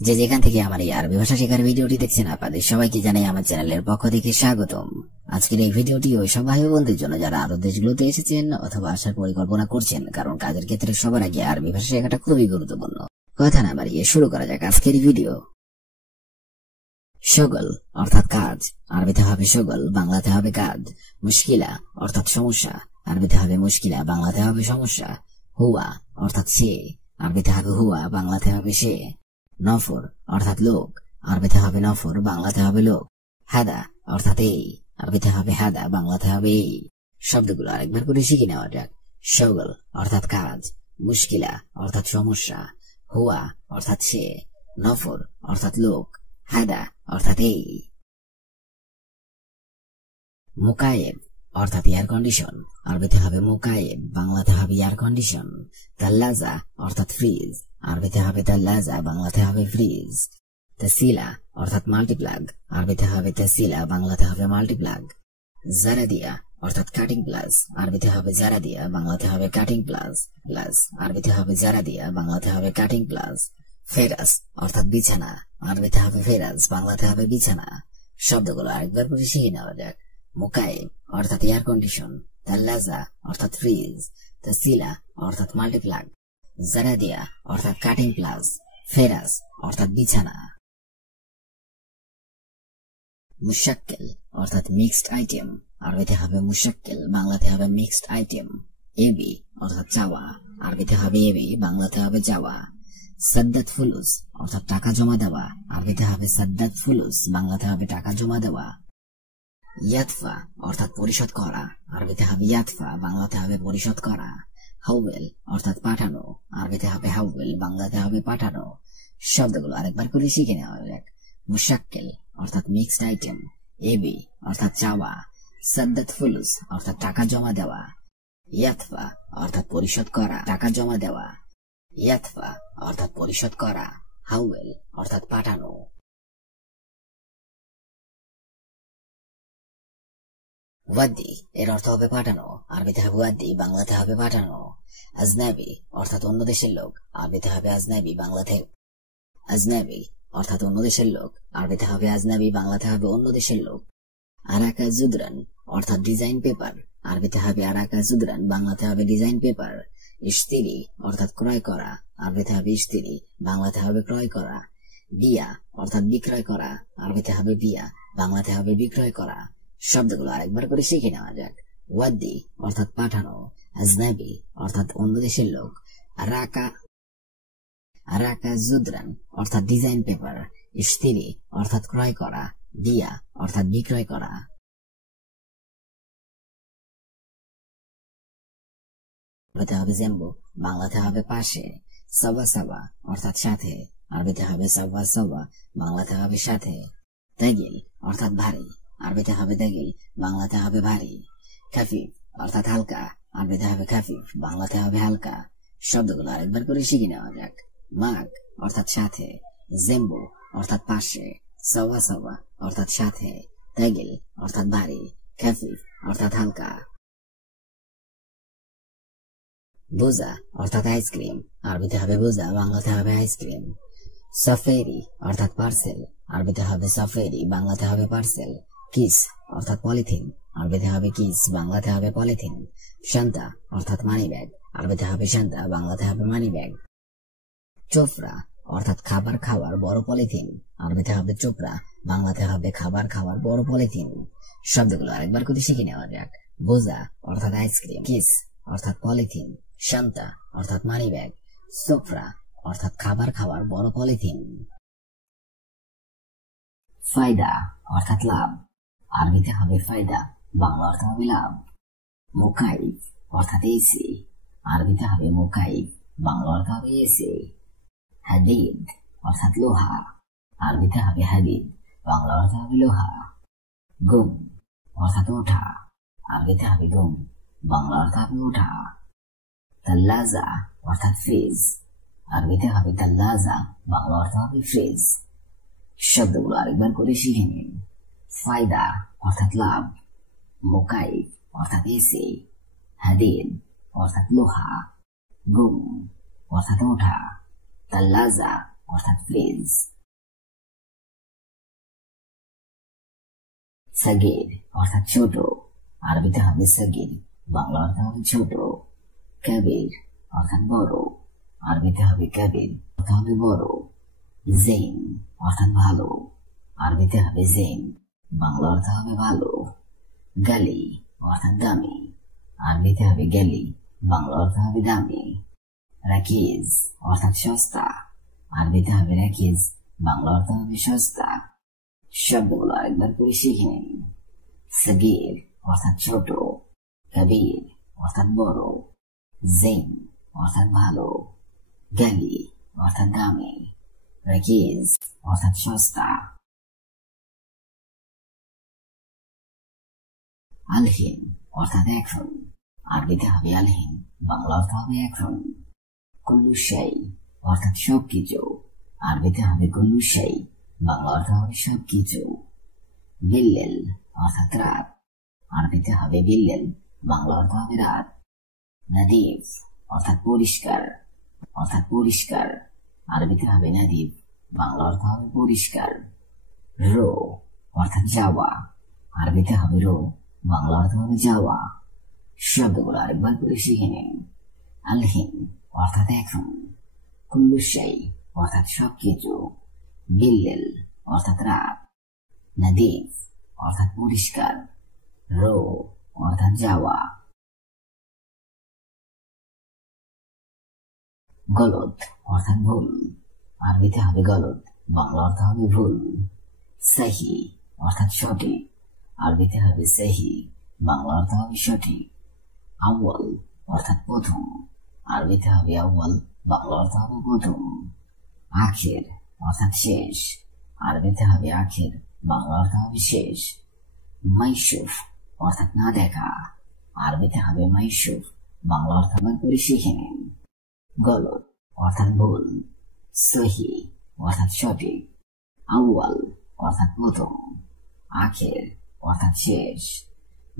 যে যেখান থেকে আমার এই আরবি ভাষা শেখার ভিডিওটি দেখছেন আপনাদের সবাইকে জানাই আমার চ্যানেলের পক্ষ থেকে স্বাগতম। আজকের এই ভিডিওটি ওই সব ভাই বোনদের জন্য যারা আরব দেশগুলোতে এসেছেন অথবা আসার পরিকল্পনা করছেন, কারণ কাজের ক্ষেত্রে সবার আগে আরবি ভাষা শেখাটা খুবই গুরুত্বপূর্ণ। কথা না বাড়িয়ে শুরু করা যাক আজকের ভিডিও। শগল অর্থাৎ কাজ, আরবিতে হবে শগল, বাংলাতে হবে কাজ। মুশকিলা অর্থাৎ সমস্যা, আরবিতে হবে মুশকিলা, বাংলাতে হবে সমস্যা। হুয়া অর্থাৎ সে, আরবিতে হবে হুয়া, বাংলাতে হবে সে। নফর অর্থাৎ লোক, আরবিতে হবে নফর, বাংলাতে হবে লোক। হাদা অর্থাৎ এই, আরবিতে হবে হাদা, বাংলাতে হবে এই। শব্দগুলো আরেকবার করে শিখে নেওয়া যাক। শগল অর্থাৎ কাজ, মুশকিলা অর্থাৎ সমস্যা, হুয়া অর্থাৎ সে, নফর অর্থাৎ লোক, হাদা অর্থাৎ এই। মুকায়েব অর্থাৎ এয়ার কন্ডিশন, আরবিতে হবে মুকায়েব, বাংলাতে হবে এয়ার কন্ডিশন। তাল্লাজা অর্থাৎ ফ্রিজ, আরবিতে হবে তাল্লাজা, বাংলাতে হবে ফ্রিজ। তাসিলা অর্থাৎ মাল্টিপ্লাগ, আরবিতে হবে তাসিলা, বাংলাতে হবে মাল্টিপ্লাগ। জারাদিয়া অর্থাৎ কাটিং প্লাস, আরবিতে হবে জারাদিয়া, বাংলাতে হবে কাটিং প্লাস। আরবিতে হবে জারাদিয়া, বাংলাতে হবে কাটিং প্লাস। ফেরাস অর্থাৎ বিছানা, আরবিতে হবে ফেরাজ, বাংলাতে হবে বিছানা। শব্দগুলো আরেকবার করে শিখে নেওয়া যাক। মুকায়েব অর্থাৎ এয়ার কন্ডিশন, তাল্লাজা অর্থাৎ ফ্রিজ, তাসিলা অর্থাৎ মাল্টিপ্লাগ, জারাদিয়া অর্থাৎ কাটিং প্লাস, ফেরাস অর্থাৎ বিছানা। মুশাক্কেল অর্থাৎ মিক্সড আইটেম, আরবিতে হবে মুশাক্কেল, বাংলাতে হবে মিক্সড আইটেম। এবি অর্থাৎ চাওয়া, আরবিতে হবে এবি, বাংলাতে হবে চাওয়া। সাদ্দাত ফুলুস অর্থাৎ টাকা জমা দেওয়া, আরবিতে হবে সাদ্দাত ফুলুস, বাংলাতে হবে টাকা জমা দেওয়া। ইয়াতফা অর্থাৎ পরিশোধ করা, আরবিতে হবে ইয়াতফা, বাংলাতে হবে পরিশোধ করা। হাউয়েল অর্থাৎ পাঠানো, আরবিতে হবে হাউয়েল, বাংলাতে হবে পাঠানো। শব্দগুলো আরেকবার করে শিখে নেওয়া যাক। মুশাক্কেল অর্থাৎ মিক্সড আইটেম, এবি অর্থাৎ চাওয়া, সাদ্দাত ফুলুস অর্থাৎ টাকা জমা দেওয়া, ইয়াতফা অর্থাৎ পরিশোধ করা, টাকা জমা দেওয়া। ইয়াতফা অর্থাৎ পরিশোধ করা, হাউয়েল অর্থাৎ পাঠানো। ওয়াদ্দি এর অর্থ হবে পাঠানো, আরবিতে হবে ওয়াদ্দি, বাংলাতে হবে পাঠানো। আজনাবি অর্থাৎ অন্য দেশের লোক, আরবিতে হবে আজনাবি, বাংলাতে আজনাবি অর্থাৎ অন্য দেশের লোক, আরবিতে হবে আজনাবি, বাংলাতে হবে অন্য দেশের লোক। আরাকা জুদরান অর্থাৎ ডিজাইন পেপার, আরবিতে হবে আরাকা জুদরান, বাংলাতে হবে ডিজাইন পেপার। ইশতিরি অর্থাৎ ক্রয় করা, আরবিতে হবে ইশতিরি, বাংলাতে হবে ক্রয় করা। বিয়া অর্থাৎ বিক্রয় করা, আরবিতে হবে বিয়া, বাংলাতে হবে বিক্রয় করা। শব্দগুলো আরেকবার করে শিখে নেওয়া যাক। ওয়াদ্দি অর্থাৎ পাঠানো, আজনাবি অর্থাৎ অন্য দেশের লোক, আরাকা জুদরান অর্থাৎ ডিজাইন পেপার, ইশতিরি অর্থাৎ ক্রয় করা, বিয়া অর্থাৎ বিক্রয় করা। আরবিতে হবে জেম্বু, বাংলাতে হবে পাশে। সাবা সাবা অর্থাৎ সাথে, আরবিতে হবে সাবা সাবা, বাংলাতে হবে সাথে। তাগিল অর্থাৎ ভারী, আরবিতে হবে তাগিল, বাংলাতে হবে ভারী। খাফিফ অর্থাৎ হালকা, আরবিতে হবে খাফিফ, বাংলাতে হবে হালকা। শব্দগুলো আরেকবার করে শিখে নেওয়া যাক। মাগ অর্থাৎ সাথে, জেম্বু অর্থাৎ পাশে, সাবা সাবা অর্থাৎ সাথে, তাগিল অর্থাৎ ভারী, খাফিফ অর্থাৎ হালকা। বুজা অর্থাৎ আইসক্রিম, আরবিতে হবে বুজা, বাংলাতে হবে আইসক্রিম। সাফেরি অর্থাৎ পার্সেল, আরবিতে হবে সাফেরি, বাংলাতে হবে পার্সেল। কিস অর্থাৎ পলিথিন, আরবিতে হবে কিস, বাংলাতে হবে পলিথিন। শান্তা অর্থাৎ মানি ব্যাগ, আরবিতে হবে শান্তা, বাংলাতে হবে মানি ব্যাগ। চোপড়া অর্থাৎ খাবার খাওয়ার বড় পলিথিন, আরবিতে হবে চোপড়া, বাংলাতে হবে খাবার খাওয়ার বড় পলিথিন। শব্দগুলো আরেকবার করে শিখে নেওয়া যাক। বোঝা অর্থাৎ আইসক্রিম, কিস অর্থাৎ পলিথিন, শান্তা অর্থাৎ মানি ব্যাগ, চোপড়া অর্থাৎ খাবার খাওয়ার বড় পলিথিন। ফায়দা অর্থাৎ লাভ, আরবিতে হবে ফায়দা, বাংলা অর্থ হবে লাভ। মুকাইফ অর্থাৎ এসি, আরবিতে হবে মুকাইফ, বাংলা অর্থ হবে এসি। হাদিদ অর্থাৎ লোহা, আরবিতে হবে হাদিদ, বাংলা অর্থ হবে লোহা। গুম অর্থাৎ ওঠা, আরবিতে হবে গুম, বাংলা অর্থ হবে ওঠা। তাল্লাজা অর্থাৎ ফ্রিজ, আরবিতে হবে তাল্লাজা, বাংলা অর্থ হবে ফ্রিজ। শব্দগুলো আরেকবার করে শিখে নিন। ফায়দা অর্থাৎ লাভ, মুকাইফ অর্থাৎ এসি, হাদিদ অর্থাৎ লোহা, গুম অর্থাৎ ওঠা, তাল্লাজা অর্থাৎ প্লিজ। সগীর অর্থাৎ ছোট, আরবিতে হবে সগীর, বাংলা অর্থ হবে ছোট। কবির অর্থাৎ বড়, আরবিতে হবে কবির, অর্থ হবে বড়। জেইন অর্থাৎ ভালো, আরবিতে হবে জেইন, বাংলা অর্থ হবে ভালো। গালি অর্থাৎ দামি, আরবিতে হবে গালি, বাংলা অর্থ হবে দামি। রাকিজ অর্থাৎ সস্তা, আরবিতে হবে রাকিজ, বাংলা অর্থ হবে সস্তা। শব্দগুলো আরেকবার করে শিখে নিন। সগীর অর্থাৎ ছোট, কবির অর্থাৎ বড়, জেইন অর্থাৎ ভালো, গালি অর্থাৎ দামি, রাকিজ অর্থাৎ সস্তা। আলহিন অর্থাৎ এখন, আরবিতে হবে আলহিন, বাংলা অর্থ হবে এখন। কুল্লু শাই অর্থাৎ সবকিছু, আরবিতে হবে কুল্লু শাই, বাংলা অর্থ হবে সবকিছু। বিল্লেল অর্থাৎ রাত, আরবিতে হবে বিল্লেল, বাংলা অর্থ হবে রাত। নাদিফ অর্থাৎ পরিষ্কার, আরবিতে হবে নাদিফ, বাংলা অর্থ হবে পরিষ্কার। রো অর্থাৎ যাওয়া, আরবিতে হবে রো, বাংলা অর্থ হবে যাওয়া। শব্দগুলো আরেকবার করে শিখে নিন। আলহিন অর্থাৎ এখন, কুল্লু শাই অর্থাৎ সবকিছু, বিল্লেল অর্থাৎ রাত, নাদিফ অর্থাৎ পরিষ্কার, রো অর্থাৎ যাওয়া। গলত অর্থাৎ ভুল, আরবিতে হবে গলত, বাংলা অর্থ হবে ভুল। সহি অর্থাৎ সঠিক, আরবিতে হবে সহি, বাংলা অর্থ হবে সঠিক। আউয়াল অর্থাৎ প্রথম, আরবিতে হবে আউয়াল, বাংলা অর্থ হবে প্রথম। আখির অর্থাৎ শেষ, আরবিতে হবে আখির, বাংলা অর্থ হবে শেষ। মাইশুফ অর্থাৎ না দেখা, আরবিতে হবে মাইশুফ, বাংলা অর্থ করে শিখে নিন। গলত অর্থাৎ ভুল, সহি অর্থাৎ সঠিক, আউয়াল অর্থাৎ প্রথম, আখির অর্থাৎ শেষ,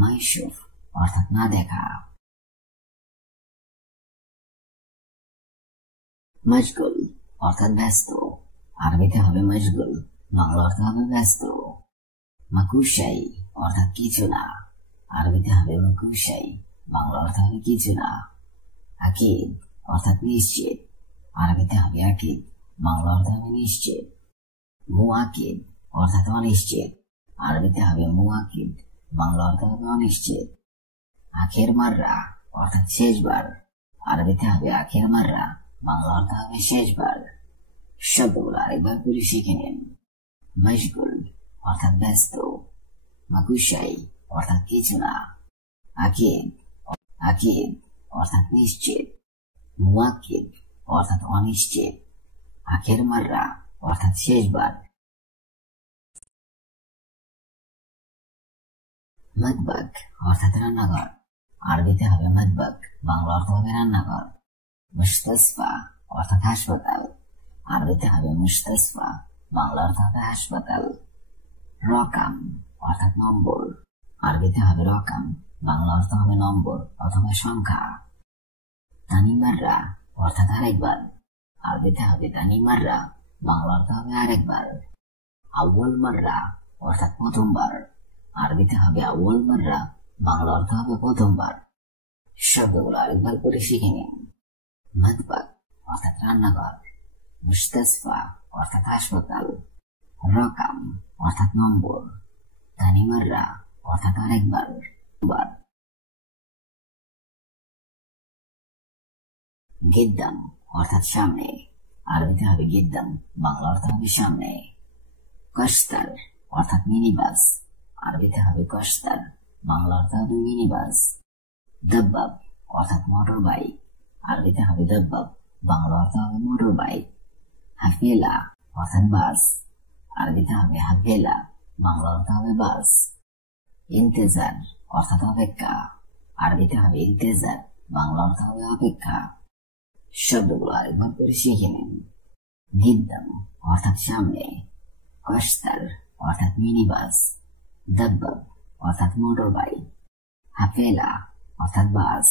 মাইশুফ অর্থাৎ না দেখা। মশগুল অর্থাৎ ব্যস্ত, আরবিতে হবে মশগুল, বাংলা অর্থ হবে ব্যস্ত। মাকুশাই অর্থাৎ কিছু না, আরবিতে হবে মাকুশাই, বাংলা অর্থ হবে কিছু না। আকিদ অর্থাৎ নিশ্চিত, আরবিতে হবে আকিদ, বাংলা অর্থ হবে নিশ্চিত। মুআকিদ অর্থাৎ অনিশ্চিত, আরবিতে হবে মুআকিদ, বাংলা অর্থ হবে অনিশ্চিত। আখের মাররা অর্থাৎ শেষবার, আরবিতে হবে আখের মাররা, বাংলা অর্থ হবে শেষবার। শব্দগুলো আরেকবার করে শিখে নিন। মশগুল অর্থাৎ ব্যস্ত, মাকুশাই অর্থাৎ কিছু না, আকিদ অর্থাৎ নিশ্চিত, মুআকিদ অর্থাৎ অনিশ্চিত, আখের মাররা অর্থাৎ শেষবার। মতবাক অর্থাৎ রান্নাঘর, আরবিতে হবে মতবাক, বাংলা অর্থ হবে রান্নাঘর। মুস্তাসফা অর্থাৎ হাসপাতাল, আরবিতে হবে মুস্তাসফা, বাংলা অর্থ হবে হাসপাতাল। রকাম অর্থাৎ নম্বর, আরবিতে হবে রকাম, বাংলা অর্থ হবে নম্বর অথবা সংখ্যা। তানিমাররা অর্থাৎ আরেকবার, আরবিতে হবে তানিমাররা, বাংলা অর্থ হবে আরেকবার। আউয়াল মাররা অর্থাৎ প্রথমবার, আরবিতে হবে আউয়াল মাররা, বাংলা অর্থ হবে প্রথমবার। শব্দগুলো আরেকবার করে শিখে নিন। মতবাক অর্থাৎ রান্নাঘর, মুস্তাসফা অর্থাৎ হাসপাতাল, রকাম অর্থাৎ নম্বর, তানিমাররা অর্থাৎ আরেকবার। গিদ্দাম অর্থাৎ সামনে, আরবিতে হবে গিদ্দাম, বাংলা অর্থ হবে সামনে। কস্তার অর্থাৎ মিনিবাস, আরবিতে হবে কস্তার, বাংলা অর্থ হবে মিনিবাস। দাব্বাব অর্থাৎ মোটর বাইক, আরবিতে হবে দাব্বাব, বাংলা অর্থ হবে মোটর বাইক। হাফেলা অর্থাৎ বাস, আরবিতে হবে হাফেলা, বাংলা অর্থ হবে বাস। ইন্তেজার অর্থাৎ অপেক্ষা, আরবিতে হবে ইন্তেজার, বাংলা অর্থ হবে অপেক্ষা। শব্দগুলো আরেকবার করে শিখে নিন। গিদ্দাম অর্থাৎ সামনে, কস্তার অর্থাৎ মিনিবাস, দাব্বাব অর্থাৎ মোটর বাইক, হাফেলা অর্থাৎ বাস,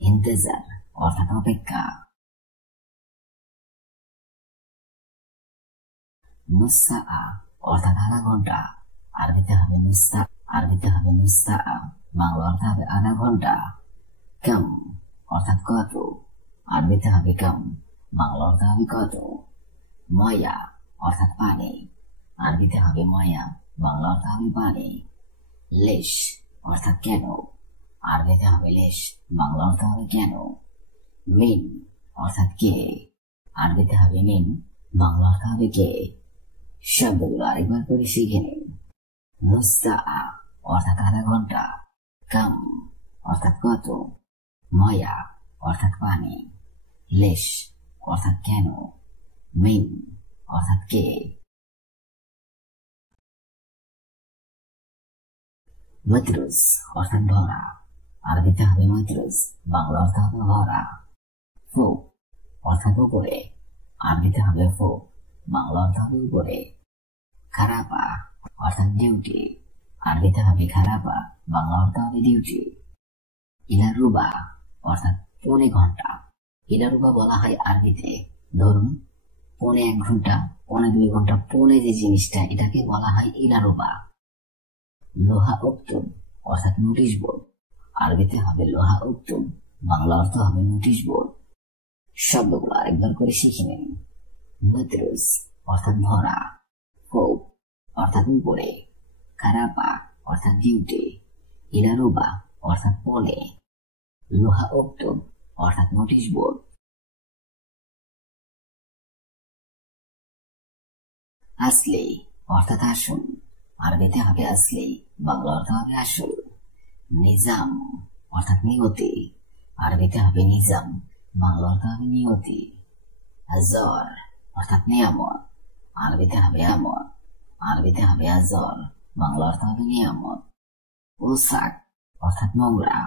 ইন্তেজার অর্থাৎ অপেক্ষা। নুসা অর্থাৎ আধা ঘন্টা, আরবিতে হবে নুসা, আরবিতে হবে নুসা, বাংলা অর্থ হবে আধা ঘন্টা। কাম অর্থাৎ কত, আরবিতে হবে কাম, বাংলা অর্থ হবে কত। ময়া অর্থাৎ পানি, আরবিতে হবে ময়া, বাংলা অর্থ হবে পানি। লেশ অর্থাৎ কেন, আরবিতে হবে লেশ, বাংলা অর্থ হবে কেন। মিন অর্থাৎ কে, আরবিতে হবে মিন, বাংলা অর্থ হবে কে। শব্দগুলো আরেকবার করে শিখে নিন। নুসা অর্থাৎ আধা ঘন্টা, কাম অর্থাৎ কত, ময়া অর্থাৎ পানি, লেশ অর্থাৎ কেন, মিন অর্থাৎ কে। মতরুজ অর্থাৎ ভরা, আরবিতে হবে মতরুজ, বাংলা অর্থ হবে ভরা। ফোক অর্থাৎ উপরে, আরবিতে হবে ফোক, বাংলা অর্থ হবে উপরে। খারাপা অর্থাৎ ডিউটি, আরবিতে হবে খারাপা, বাংলা অর্থ হবে ডিউটি। ইলারুবা অর্থাৎ পৌনে ঘন্টা, ইলারুবা বলা হয় আরবিতে, ধরুন পৌনে 1 ঘন্টা, পৌনে 2 ঘন্টা, পৌনে যে জিনিসটা এটাকে বলা হয় ইলারুবা। লোহা উক্তুব অর্থাৎ নোটিশ বোর্ড, আরবিতে হবে লোহা উক্তুব, বাংলা অর্থ হবে নোটিশ বোর্ড। শব্দগুলো আরেকবার করে শিখে নিন। মতরুজ অর্থাৎ ভরা, ফোক অর্থাৎ উপরে, খারাপা অর্থাৎ ডিউটি, ইলারুবা অর্থাৎ পৌনে, লোহা উক্তুব অর্থাৎ নোটিশ বোর্ড। আসলি অর্থাৎ আসুন, আরবিতে হবে আসলি, বাংলা অর্থ হবে আসল। নিজাম অর্থাৎ নিয়তি, আরবিতে হবে নিজাম, বাংলা অর্থ হবে নিয়তি। আজর অর্থাৎ নিয়ামত, আরবিতে হবে আমত, আরবিতে হবে আজর, বাংলা অর্থ হবে নিয়ামত। ওসাক অর্থাৎ নোংরা,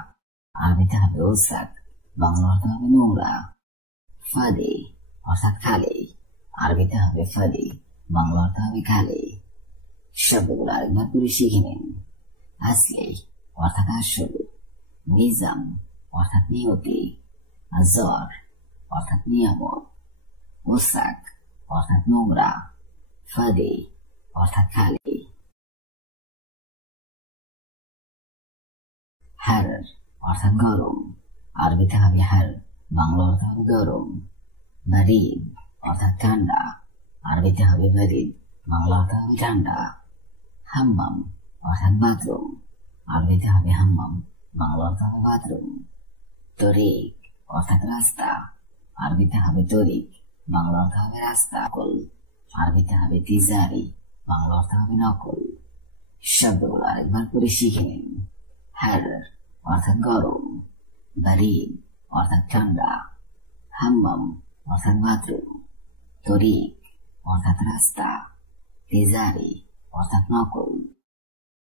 আরবিতে হবে ওসাক, বাংলা অর্থ হবে নোংরা। ফাদি অর্থাৎ খালি, আরবিতে হবে ফাদি, বাংলা অর্থ হবে খালি। শব্দগুলো আরেকবার করে শিখে নিন। আসলি অর্থাৎ আসল, নিজাম অর্থাৎ নিয়তি, আজর অর্থাৎ নিয়ামত, ওসাক অর্থাৎ নোংরা, ফাদি অর্থাৎ খালি। হার অর্থাৎ গরম, আরবিতে হবে হার, বাংলা অর্থ হবে গরম। বারিদ অর্থাৎ ঠান্ডা, আরবিতে হবে বারিদ, বাংলা অর্থ হবে ঠান্ডা। হাম্মাম অর্থাৎ বাথরুম, আরবিতে হবে হাম্মাম, বাংলা অর্থ হবে বাথরুম। তরিক অর্থাৎ রাস্তা, আরবিতে হবে তরিক, বাংলা অর্থ হবে রাস্তা। নকল, আরবিতে হবে তিজারি, বাংলা অর্থ হবে নকল। শব্দগুলো আরেকবার করে শিখে নিন। হার অর্থাৎ গরম, বারিদ অর্থাৎ ঠান্ডা, হাম্মাম অর্থাৎ বাথরুম, তরিক অর্থাৎ রাস্তা, তিজারি অর্থাৎ নকল।